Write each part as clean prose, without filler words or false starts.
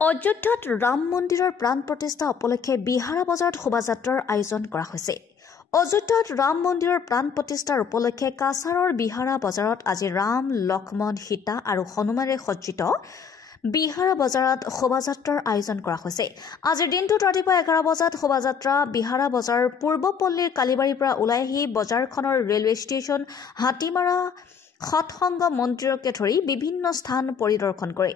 অযোধ্যাত ৰাম মন্দিৰৰ প্ৰাণ প্ৰতিষ্ঠা উপলক্ষে বিহাৰা বজাৰত শোভাযাত্ৰাৰ আয়োজন কৰা হৈছে। অযোধ্যাত ৰাম মন্দিৰৰ প্ৰাণ প্ৰতিষ্ঠাৰ উপলক্ষে কাছাৰৰ বিহাৰা বজাৰত আজি ৰাম, লক্ষ্মণ, সীতা আৰু হনুমানেৰে সজ্জিত বিহাৰা বজাৰত শোভাযাত্ৰাৰ আয়োজন কৰা হৈছে। আজিৰ দিনটোত ৰাতিপুৱা 11 বজাত শোভাযাত্ৰা বিহাৰা বজাৰ পূৰ্বপল্লীৰ কালিবাৰীৰ পৰা ওলাই আহি বজাৰখনৰ ৰেলৱে ষ্টেচন, হাতীমাৰা সৎসংগ মন্দিৰকে ধৰি বিভিন্ন স্থান পৰিদৰ্শন কৰে।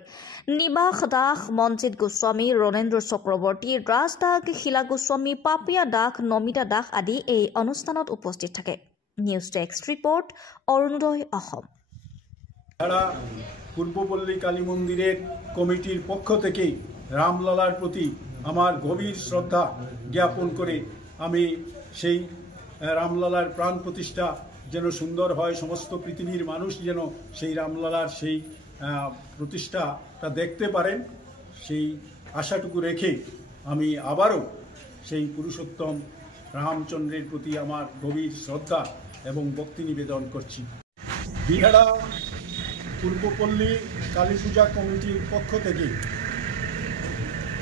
নিবাস দাস, মঞ্জিত গোস্বামী, ৰণেন্দ্ৰ চক্ৰৱৰ্তী, ৰাজ দাস, শিলা গোস্বামী, পাপিয়া দাস, নমিতা দাস আদি এই অনুষ্ঠানত উপস্থিত থাকে। নিউজ টেক্সট ৰিপৰ্ট, অৰুণোদয় অসম। পূর্বপল্লী কালী মন্দিরের কমিটির পক্ষ থেকে রামলালার প্রতি আমার গভীর শ্রদ্ধা জ্ঞাপন করে আমি সেই রামলালার প্রাণ প্রতিষ্ঠা যেন সুন্দর হয়, সমস্ত পৃথিবীর মানুষ যেন সেই রামলালার সেই প্রতিষ্ঠাটা দেখতে পারেন, সেই আশাটুকু রেখে আমি আবারও সেই পুরুষোত্তম রামচন্দ্রের প্রতি আমার গভীর শ্রদ্ধা এবং ভক্তি নিবেদন করছি। বিহারা পূর্বপল্লী কালী পূজা কমিটির পক্ষ থেকে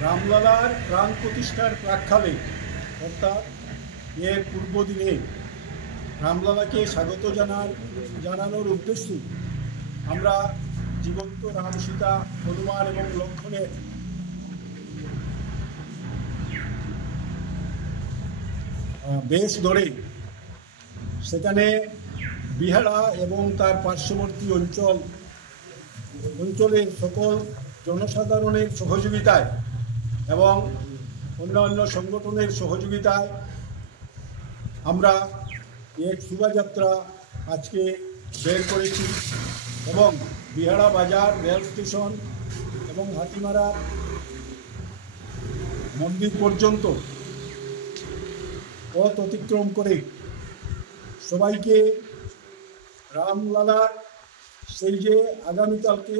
রামলালার প্রাণ প্রতিষ্ঠার প্রাক্কালে অর্থাৎ এর পূর্বদিনে রামলালাকে স্বাগত জানানোর উদ্দেশ্যে আমরা জীবন্ত রাম, সীতা, হনুমান এবং লক্ষ্মণের বেশ ধরে সেখানে বিহারা এবং তার পার্শ্ববর্তী অঞ্চলের সকল জনসাধারণের সহযোগিতায় এবং অন্যান্য সংগঠনের সহযোগিতায় আমরা এক শোভাযাত্রা আজকে বের করেছি এবং বিহারা বাজার, রেল স্টেশন এবং হাতিমারা মন্দির পর্যন্ত পথ অতিক্রম করে সবাইকে রামলালার সেই যে আগামীকালকে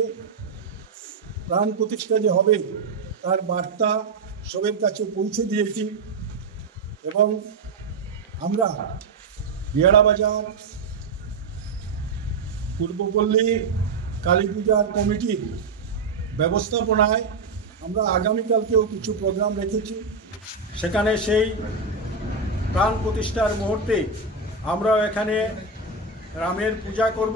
প্রাণ প্রতিষ্ঠা যে হবে তার বার্তা সবের কাছে পৌঁছে দিয়েছি এবং আমরা বিহারা বাজার পূর্বপল্লী কালী পূজার কমিটির ব্যবস্থাপনায় আমরা আগামীকালকেও কিছু প্রোগ্রাম রেখেছি। সেখানে সেই প্রাণ প্রতিষ্ঠার মুহূর্তে আমরাও এখানে রামের পূজা করব।